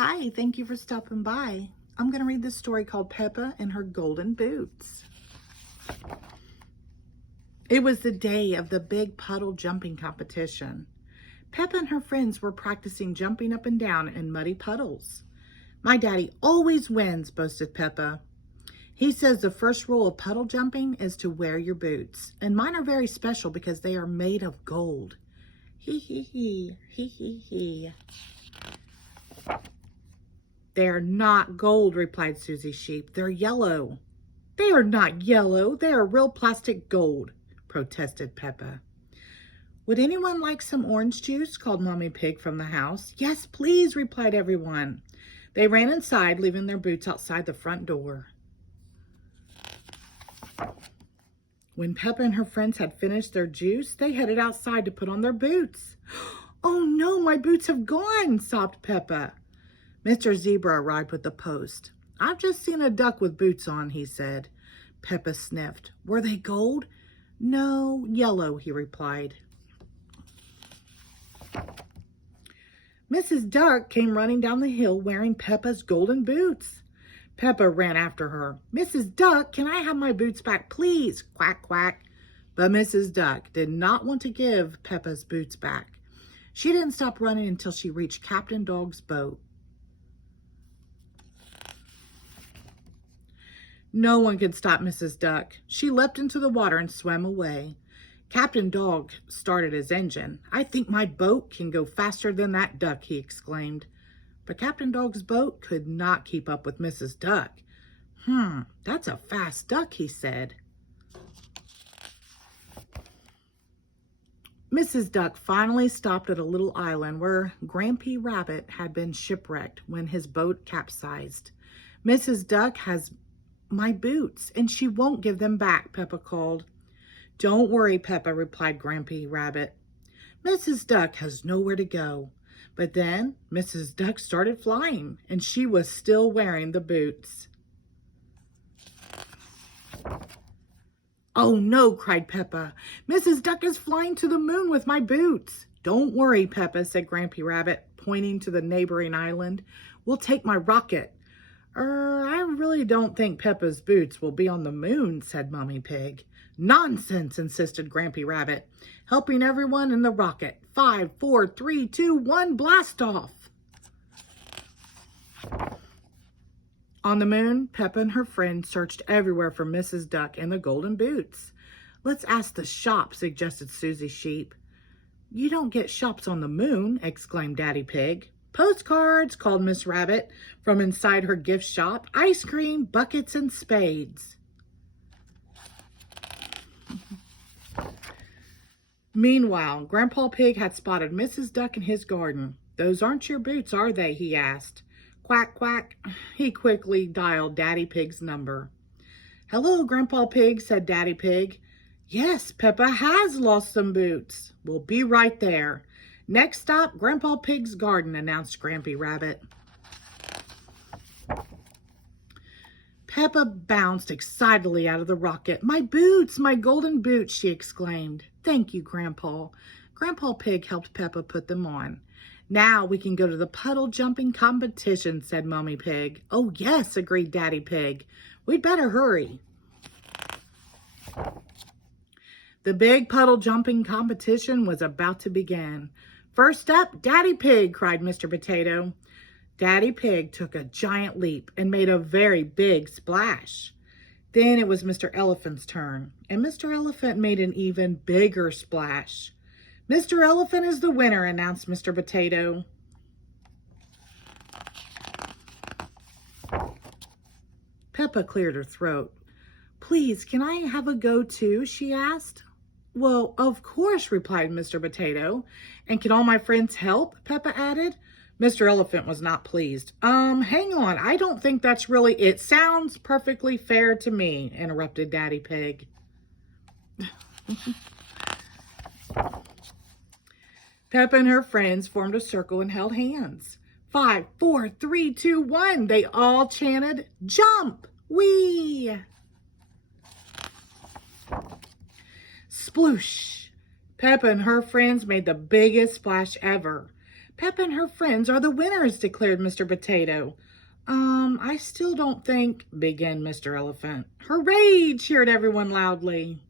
Hi, thank you for stopping by. I'm going to read this story called Peppa and Her Golden Boots. It was the day of the big puddle jumping competition. Peppa and her friends were practicing jumping up and down in muddy puddles. My daddy always wins, boasted Peppa. He says the first rule of puddle jumping is to wear your boots, and mine are very special because they are made of gold. Hee hee hee, hee hee hee. They're not gold, replied Susie Sheep. They're yellow. They are not yellow. They are real plastic gold, protested Peppa. Would anyone like some orange juice? Called Mommy Pig from the house. Yes, please, replied everyone. They ran inside, leaving their boots outside the front door. When Peppa and her friends had finished their juice, they headed outside to put on their boots. Oh no, my boots have gone, sobbed Peppa. Mr. Zebra arrived with the post. I've just seen a duck with boots on, he said. Peppa sniffed. Were they gold? No, yellow, he replied. Mrs. Duck came running down the hill wearing Peppa's golden boots. Peppa ran after her. Mrs. Duck, can I have my boots back, please? Quack, quack. But Mrs. Duck did not want to give Peppa's boots back. She didn't stop running until she reached Captain Dog's boat. No one could stop Mrs. Duck. She leapt into the water and swam away. Captain Dog started his engine. I think my boat can go faster than that duck, he exclaimed. But Captain Dog's boat could not keep up with Mrs. Duck. That's a fast duck, he said. Mrs. Duck finally stopped at a little island where Grampy Rabbit had been shipwrecked when his boat capsized. Mrs. Duck has my boots, and she won't give them back, Peppa called. Don't worry, Peppa, replied Grampy Rabbit. Mrs. Duck has nowhere to go. But then Mrs. Duck started flying, and she was still wearing the boots. Oh no, cried Peppa. Mrs. Duck is flying to the moon with my boots. Don't worry, Peppa, said Grampy Rabbit, pointing to the neighboring island. We'll take my rocket. I really don't think Peppa's boots will be on the moon, said Mommy Pig. Nonsense, insisted Grampy Rabbit, helping everyone in the rocket. 5, 4, 3, 2, 1, blast off! On the moon, Peppa and her friends searched everywhere for Mrs. Duck and the golden boots. Let's ask the shop, suggested Susie Sheep. You don't get shops on the moon, exclaimed Daddy Pig. Postcards, called Miss Rabbit from inside her gift shop. Ice cream, buckets, and spades. Meanwhile, Grandpa Pig had spotted Mrs. Duck in his garden. Those aren't your boots, are they? He asked. Quack, quack. He quickly dialed Daddy Pig's number. Hello, Grandpa Pig, said Daddy Pig. Yes, Peppa has lost some boots. We'll be right there. Next stop, Grandpa Pig's garden, announced Grampy Rabbit. Peppa bounced excitedly out of the rocket. My boots, my golden boots, she exclaimed. Thank you, Grandpa. Grandpa Pig helped Peppa put them on. Now we can go to the puddle jumping competition, said Mommy Pig. Oh, yes, agreed Daddy Pig. We'd better hurry. The big puddle jumping competition was about to begin. First up, Daddy Pig, cried Mr. Potato. Daddy Pig took a giant leap and made a very big splash. Then it was Mr. Elephant's turn, and Mr. Elephant made an even bigger splash. Mr. Elephant is the winner, announced Mr. Potato. Peppa cleared her throat. Please, can I have a go too? She asked. Well, of course, replied Mr. Potato. And can all my friends help? Peppa added. Mr. Elephant was not pleased. Hang on. I don't think that's really it. Sounds perfectly fair to me, interrupted Daddy Pig. Peppa and her friends formed a circle and held hands. 5, 4, 3, 2, 1. They all chanted, jump! Whee! Sploosh! Peppa and her friends made the biggest splash ever. Peppa and her friends are the winners, declared Mr. Potato. I still don't think, began Mr. Elephant. Hooray, cheered everyone loudly.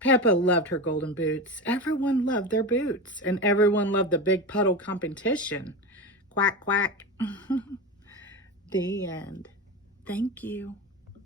Peppa loved her golden boots. Everyone loved their boots, and everyone loved the big puddle competition. Quack, quack. The end. Thank you.